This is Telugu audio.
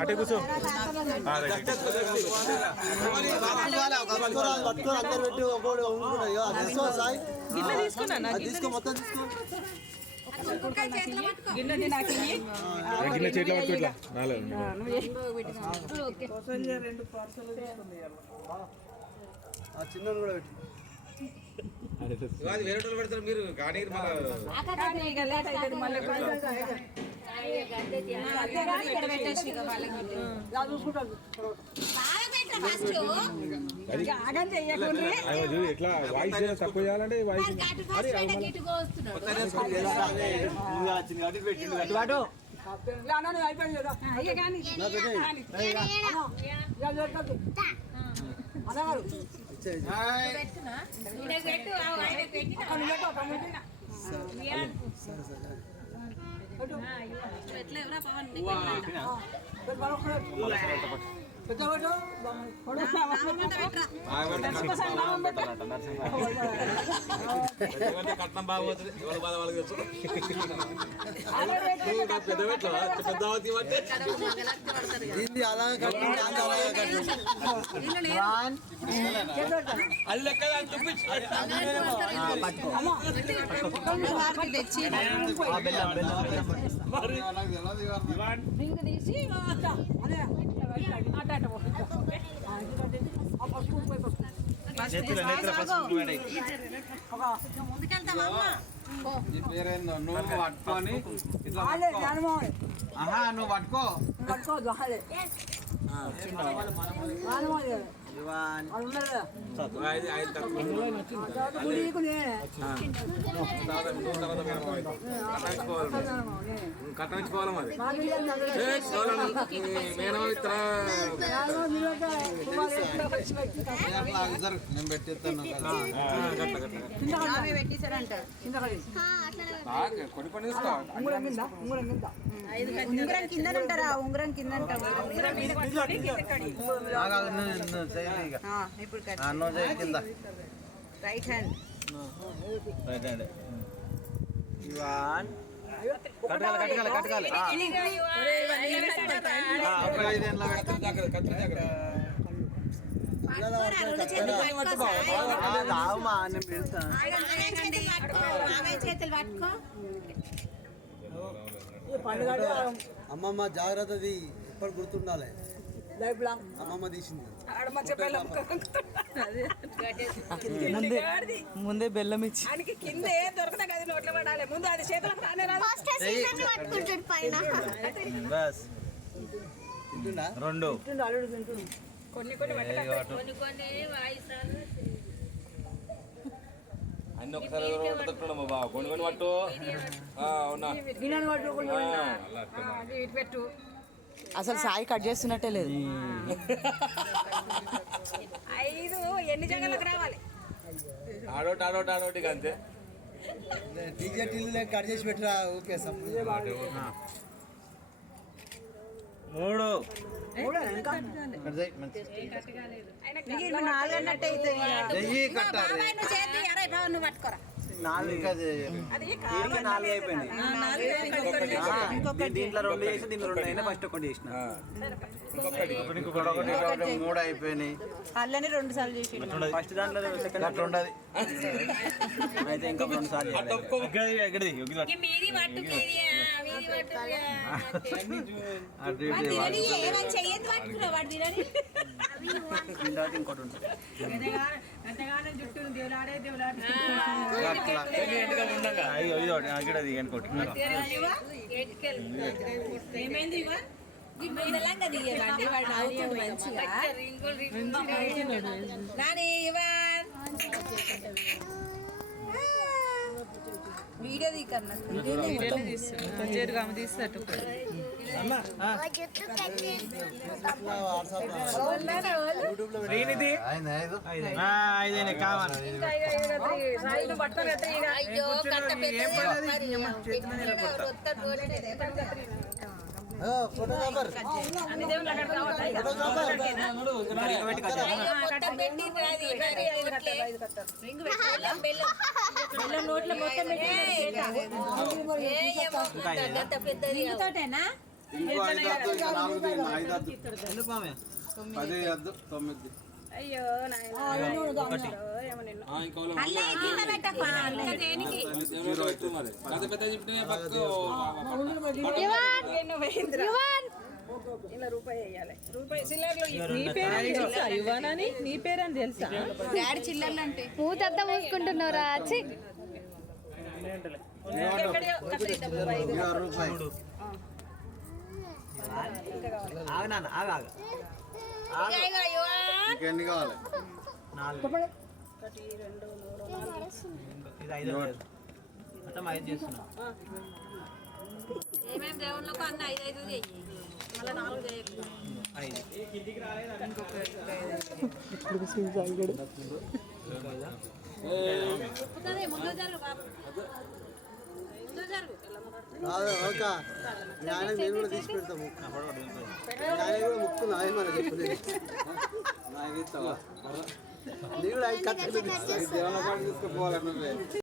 అటే కూర్చో గిన్నె చేతిలో పట్టుకో ఇట్లా చిన్న కూడా పెట్టి వేరే వాళ్ళు పెడతారు మీరు కానీ ఎట్లా వాయిస్ తక్కువ చేయాలంటే వాయిస్ కట్నం బాగుపోతుంది ఎవరు బాధ వాళ్ళకి తెలుసు పేరేందో నువ్వు పట్టుకొని ఇట్లా నువ్వు పట్టుకో కట్టించుకోవాలి మరి నేను పెట్టేస్తాను కొన్ని కొన్ని ఉంగరం కింద ఉంటారా ఉంగరం కింద ఇప్పుడు రైట్ హ్యాండ్ కట్టాలి అమ్మమ్మ జాగ్రత్తది ఎప్పుడు గుర్తుండాలి అమ్మమ్మ తీసింది ముందే బెల్లం ఇచ్చి కిందే దొరకదా కదా నోట్లో పడాలి ముందు అది చేతులు రెండు కొన్ని కొన్ని అన్ని ఒకసారి బాబా కొన్ని కొన్ని పట్టు పెట్టు అసలు సాయి కట్ చేస్తున్నట్టే లేదు 5 ఎన్ని జగలకు రావాలి ఆడోటి అంతే టీజర్ టీలు కట్ చేసి పెట్టరా ఓకే నువ్వు పట్టుకోరా దీంట్లో 2 చేసి దీంట్లో 2 అయినా ఫస్ట్ ఒకటి చేసిన 3 అయిపోయినాయి అల్లనే 2 సార్లు చేసి ఫస్ట్ దాంట్లో సెకండ్ అట్లా ఉండదు అయితే ఇంకా 2 సార్లు ఇంకోటి ఉంటుంది వీడియో తీకన్నా యూట్యూబ్ శ్రీనిధి ఐదేనే కావాలి ఇంకా ఇక సాయి నువ్వు పట్టుకొని కట్ట ఇక. అయ్యో కట్ట పెద్దది అన్ని దేవుళ్ళు అక్కడ రావట్లా ఇక. అయ్యో మొత్తం పెట్టి రాది మరి ఇట్లే. రింగ్ పెట్టాలి బెల్లం బెల్లం నోట్లో మొత్తం పెట్టి ఏమో గంట పెద్దది తోటేనా ఇంకో 5 వద్దు, ఇంకా 4 తీయండి, 5 వద్దు. 10 వద్దు, 9. అయ్యో నాయనా. ఏమో నిన్ను అల్లే కింద పెట్టకు ఇంకా దేనికి ఎన్నో పోయిందిరా. ఇలా రూపాయి వేయాలి. రూపాయి చిల్లర్లు నీ పేరని తెలుసా యువనని నీ పేరని తెలుసా డాడీ చిల్లర్లు అంటే మూతంతా మూసుకుంటున్నారా ఛీ. ఎక్కడియో కత్తిరి డబ్బు ఐదు. రూపాయి ఇగో యువన్ ఇంకెన్ని కావాలి? ఒకటి రెండు మూడు నాలుగు. ఏమేం దేవుళ్ళకు అన్న 5 చెయ్యి మళ్ళీ 4 చేయకు ఉప్పుతుంది ముందు జరుగు బాబు ముందు జరుగు నేను కూడా తీసి పెడతాము కూడా ముక్కున్నా ఏమన్నా చెప్పలేదు నాకు ఇస్తావా? నేను కూడా 5 కత్తులు దేవుళ్ళ పాటు తీసుకుపోవాలి నువ్వే.